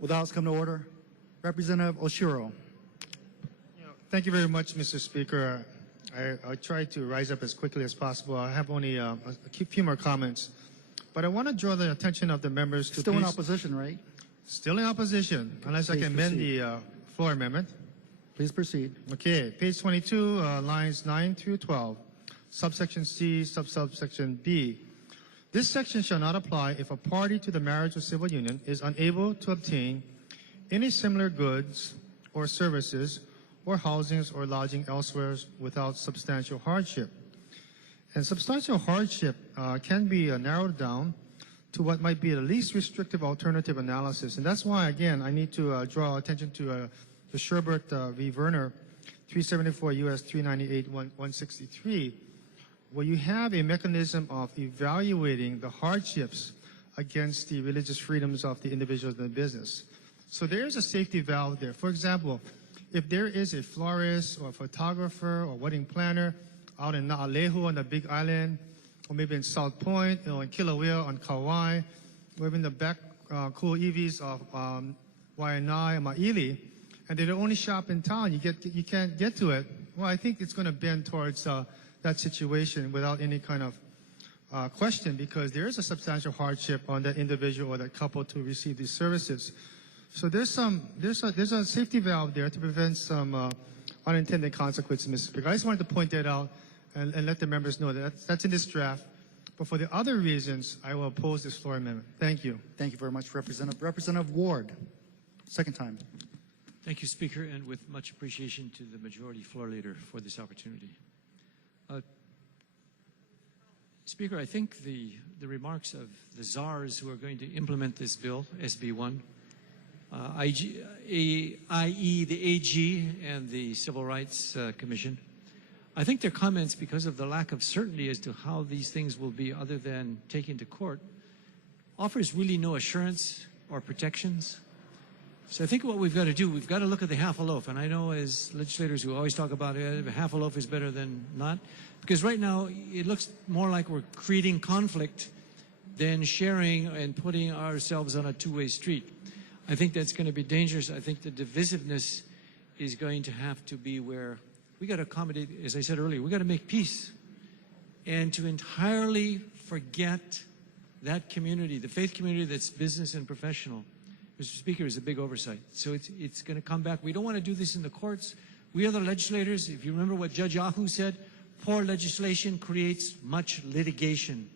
Will the House come to order? Representative Oshiro. Thank you very much, Mr. Speaker. I'll try to rise up as quickly as possible. I have only a few more comments. But I want to draw the attention of the members to... Still in opposition, right? Still in opposition, unless I can amend the floor amendment. Please proceed. Okay, page 22, lines 9 through 12, subsection C, subsection B. This section shall not apply if a party to the marriage or civil union is unable to obtain any similar goods or services or housings or lodging elsewhere without substantial hardship. And substantial hardship can be narrowed down to what might be the least restrictive alternative analysis. And that's why, again, I need to draw attention to the Sherbert v. Werner, 374 U.S. 398 163, where you have a mechanism of evaluating the hardships against the religious freedoms of the individuals in the business. So there's a safety valve there. For example, if there is a florist or a photographer or wedding planner out in Naalehu on the Big Island, or maybe in South Point, in Kilauea on Kauai, or even the back cool EVs of Waianae and Maili, and they're the only shop in town, you can't get to it. Well, I think it's going to bend towards that situation without any kind of question, because there is a substantial hardship on that individual or that couple to receive these services. So there's a safety valve there to prevent some unintended consequences, Mr. Speaker. I just wanted to point that out and let the members know that that's in this draft. But for the other reasons, I will oppose this floor amendment. Thank you. Thank you very much, Representative Ward. Second time. Thank you, Speaker, and with much appreciation to the Majority Floor Leader for this opportunity. Speaker, I think the remarks of the czars who are going to implement this bill, SB1, i.e. the AG and the Civil Rights Commission, I think their comments, because of the lack of certainty as to how these things will be other than taken to court, offers really no assurance or protections. So I think what we've got to do, we've got to look at the half a loaf. And I know as legislators who always talk about it, half a loaf is better than not. Because right now it looks more like we're creating conflict than sharing and putting ourselves on a two-way street. I think that's going to be dangerous. I think the divisiveness is going to have to be where we got to accommodate, as I said earlier, we got to make peace. And to entirely forget that community, the faith community that's business and professional, Mr. Speaker, is a big oversight. So it's going to come back. We don't want to do this in the courts. We are the legislators. If you remember what Judge Ahu said, poor legislation creates much litigation.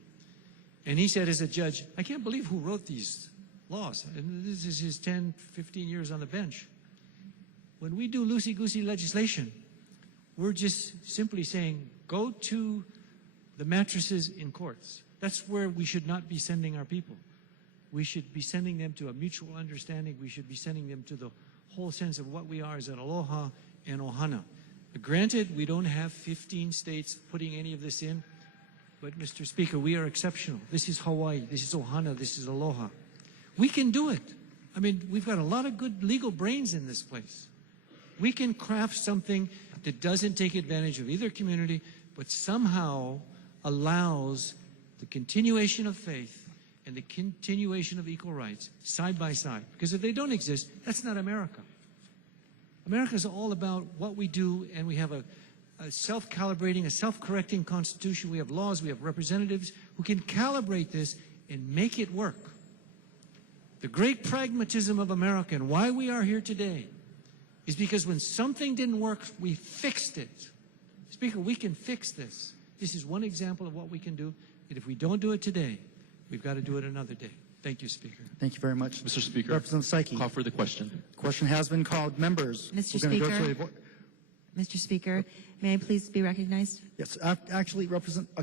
And he said as a judge, I can't believe who wrote these laws. And this is his 10, 15 years on the bench. When we do loosey-goosey legislation, we're just simply saying, go to the mattresses in courts. That's where we should not be sending our people. We should be sending them to a mutual understanding. We should be sending them to the whole sense of what we are as an aloha and ohana. Granted, we don't have 15 states putting any of this in, but Mr. Speaker, we are exceptional. This is Hawaii, this is ohana, this is aloha. We can do it. I mean, we've got a lot of good legal brains in this place. We can craft something that doesn't take advantage of either community, but somehow allows the continuation of faith and the continuation of equal rights side by side. Because if they don't exist, that's not America. America is all about what we do, and we have a self-calibrating, a self-correcting constitution. We have laws, we have representatives who can calibrate this and make it work. The great pragmatism of America and why we are here today is because when something didn't work, we fixed it. Speaker, we can fix this. This is one example of what we can do, and if we don't do it today, we've got to do it another day. Thank you, Speaker. Thank you very much. Mr. Speaker, Representative Saiki. call for the question. Question has been called. Members. Mr. we're gonna Speaker. Go to Mr. Speaker, may I please be recognized? yes, actually,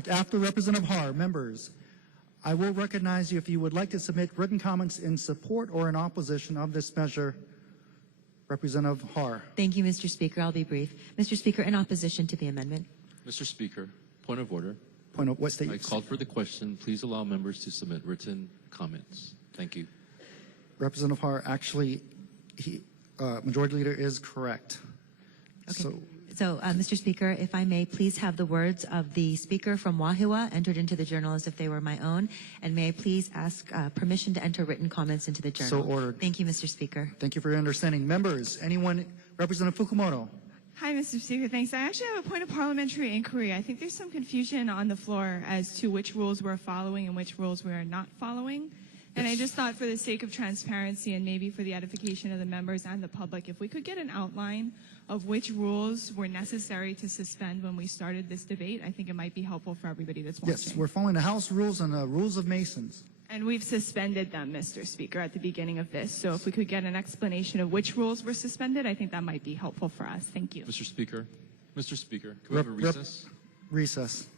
after Representative Har, members, I will recognize you if you would like to submit written comments in support or in opposition of this measure. Representative Har. Thank you, Mr. Speaker. I'll be brief. Mr. Speaker, in opposition to the amendment. Mr. Speaker, point of order. Point of what state? I called for the question. Please allow members to submit written comments. Thank you. Representative Har, actually, Majority Leader is correct. Okay. So So, Mr. Speaker, if I may please have the words of the speaker from Wahua entered into the journal as if they were my own, and may I please ask permission to enter written comments into the journal. So ordered. Thank you, Mr. Speaker. Thank you for your understanding. Members, anyone, Representative Fukumoto. Hi, Mr. Speaker. Thanks. I actually have a point of parliamentary inquiry. I think there's some confusion on the floor as to which rules we're following and which rules we are not following. And I just thought for the sake of transparency and maybe for the edification of the members and the public, if we could get an outline of which rules were necessary to suspend when we started this debate, I think it might be helpful for everybody that's watching. Yes, we're following the House rules and the rules of Masons. And we've suspended them, Mr. Speaker, at the beginning of this. So if we could get an explanation of which rules were suspended, I think that might be helpful for us. Thank you. Mr. Speaker, can we have a recess? Recess.